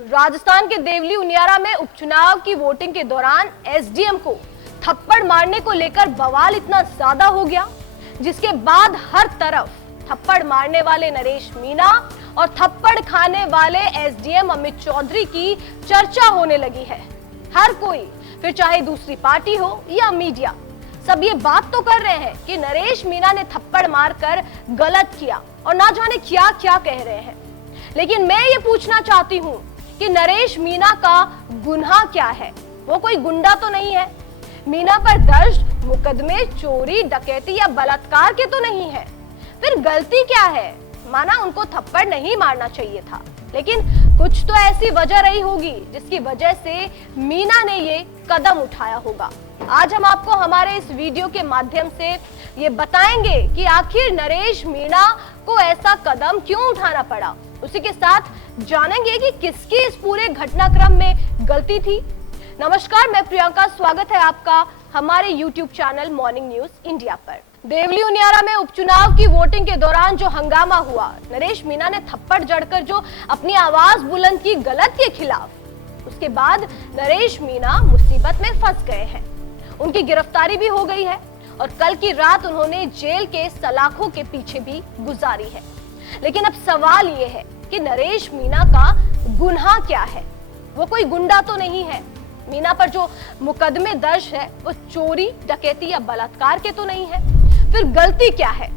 राजस्थान के देवली उनियारा में उपचुनाव की वोटिंग के दौरान एसडीएम को थप्पड़ मारने को लेकर बवाल इतना ज्यादा हो गया, जिसके बाद हर तरफ थप्पड़ मारने वाले नरेश मीणा और थप्पड़ खाने वाले एसडीएम अमित चौधरी की चर्चा होने लगी है। हर कोई, फिर चाहे दूसरी पार्टी हो या मीडिया, सब ये बात तो कर रहे हैं कि नरेश मीणा ने थप्पड़ मारकर गलत किया और ना जाने क्या क्या कह रहे हैं। लेकिन मैं ये पूछना चाहती हूँ कि नरेश मीणा का गुनाह क्या है? वो कोई गुंडा तो नहीं है। मीणा पर दर्ज मुकदमे चोरी, डकैती या बलात्कार के तो नहीं है। फिर गलती क्या है? माना उनको थप्पड़ नहीं मारना चाहिए था, लेकिन कुछ तो ऐसी वजह रही होगी जिसकी वजह से मीणा ने ये कदम उठाया होगा। आज हम आपको हमारे इस वीडियो के माध्यम से ये बताएंगे कि आखिर नरेश मीणा को ऐसा कदम क्यों उठाना पड़ा। उसी के साथ जानेंगे कि किसकी इस पूरे घटनाक्रम में गलती थी। नमस्कार, मैं प्रियंका, स्वागत है आपका हमारे YouTube channel morning news India पर। देवली उनियारा में उपचुनाव की वोटिंग के दौरान जो हंगामा हुआ, नरेश मीणा ने थप्पड़ जड़कर जो अपनी आवाज बुलंद की गलत के खिलाफ, उसके बाद नरेश मीणा मुसीबत में फंस गए हैं। उनकी गिरफ्तारी भी हो गई है और कल की रात उन्होंने जेल के सलाखों के पीछे भी गुजारी है। लेकिन अब सवाल ये है कि नरेश मीणा का गुनाह क्या है? वो कोई गुंडा तो नहीं है। मीणा पर जो मुकदमे दर्ज है वो चोरी, डकैती या बलात्कार के तो नहीं है। फिर गलती क्या है?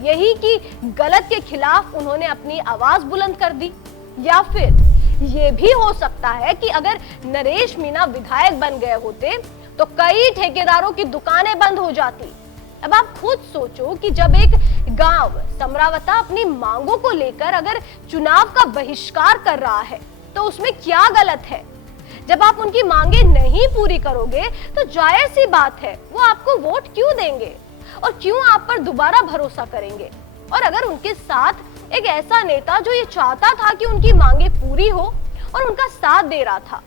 यही कि गलत के खिलाफ उन्होंने अपनी आवाज बुलंद कर दी, या फिर ये भी हो सकता है कि अगर नरेश मीणा विधायक बन गए होते तो कई ठेकेदारों की दुकानें बंद हो जाती। अब आप खुद सोचो कि जब एक गांव समरावता अपनी मांगों को लेकर अगर चुनाव का बहिष्कार कर रहा है तो उसमें क्या गलत है? जब आप उनकी मांगे नहीं पूरी करोगे तो जाहिर सी बात है वो आपको वोट क्यों देंगे और क्यों आप पर दोबारा भरोसा करेंगे। और अगर उनके साथ एक ऐसा नेता जो ये चाहता था कि उनकी मांगे पूरी हो और उनका साथ दे रहा था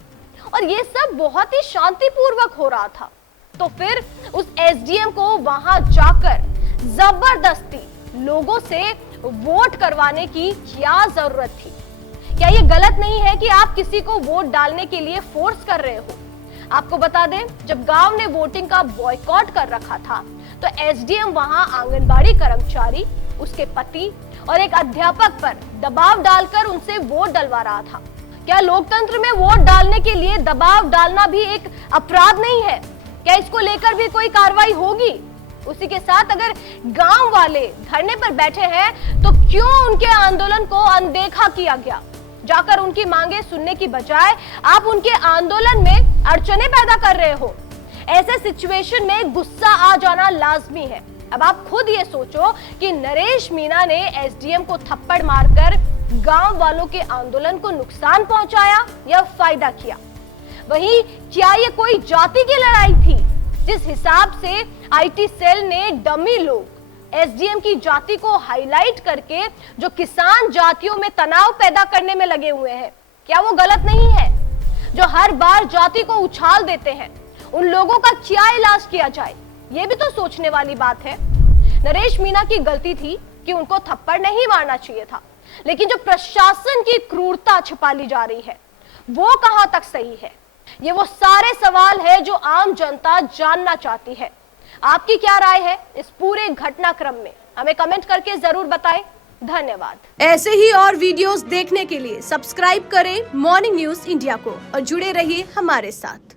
और ये सब बहुत ही शांतिपूर्वक हो रहा था, तो फिर उस एसडीएम को वहां जाकर जबरदस्ती लोगों से वोट करवाने की क्या जरूरत थी? क्या ये गलत नहीं है कि आप किसी को वोट डालने के लिए फोर्स कर रहे हो? आपको बता दें, जब गांव ने वोटिंग का बॉयकॉट कर रखा था तो एसडीएम वहां आंगनबाड़ी कर्मचारी, उसके पति और एक अध्यापक पर दबाव डालकर उनसे वोट डलवा रहा था। क्या लोकतंत्र में वोट डालने के लिए दबाव डालना भी एक अपराध नहीं है? क्या इसको लेकर भी कोई कार्रवाई होगी? उसी के साथ अगर गांव वाले धरने पर बैठे हैं तो क्यों उनके आंदोलन को अनदेखा किया गया? जाकर उनकी मांगे सुनने की बजाय आप उनके आंदोलन में अड़चने पैदा कर रहे हो। ऐसे सिचुएशन में गुस्सा आ जाना लाजमी है। अब आप खुद ये सोचो कि नरेश मीणा ने एसडीएम को थप्पड़ मारकर गांव वालों के आंदोलन को नुकसान पहुंचाया या फायदा किया? वहीं क्या ये कोई जाति की लड़ाई थी? जिस हिसाब से आईटी सेल ने डमी लोग एसडीएम की जाति को हाईलाइट करके जो किसान जातियों में तनाव पैदा करने में लगे हुए हैं, क्या वो गलत नहीं है? जो हर बार जाति को उछाल देते हैं, उन लोगों का क्या इलाज किया जाए, ये भी तो सोचने वाली बात है। नरेश मीणा की गलती थी कि उनको थप्पड़ नहीं मारना चाहिए था, लेकिन जो प्रशासन की क्रूरता छिपा ली जा रही है वो कहां तक सही है? ये वो सारे सवाल है जो आम जनता जानना चाहती है। आपकी क्या राय है इस पूरे घटनाक्रम में? हमें कमेंट करके जरूर बताएं। धन्यवाद। ऐसे ही और वीडियोस देखने के लिए सब्सक्राइब करें मॉर्निंग न्यूज इंडिया को और जुड़े रहिए हमारे साथ।